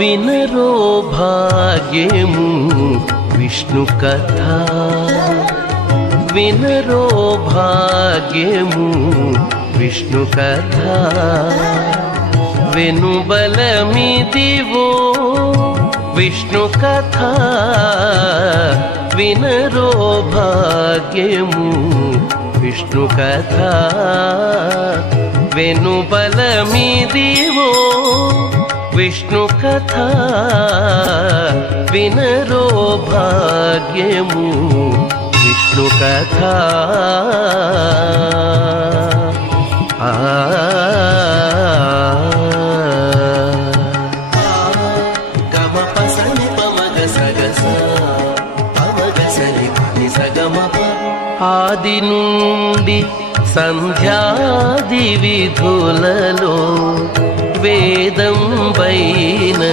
వినరో భాగ్యము విష్ణు కథ, వినరో భాగ్యము విష్ణు కథ. వెనుబలమిదివో విష్ణు కథ, వినరో భాగ్యము విష్ణు కథ. వెనుబలమిదివో విష్ణు కథ, వినరో భాగ్యము విష్ణు కథ. గమ పసని పమగ సగస పమగ సని పని సగమప. ఆది నుండి సంధ్యాది విధులలో వేదం పైన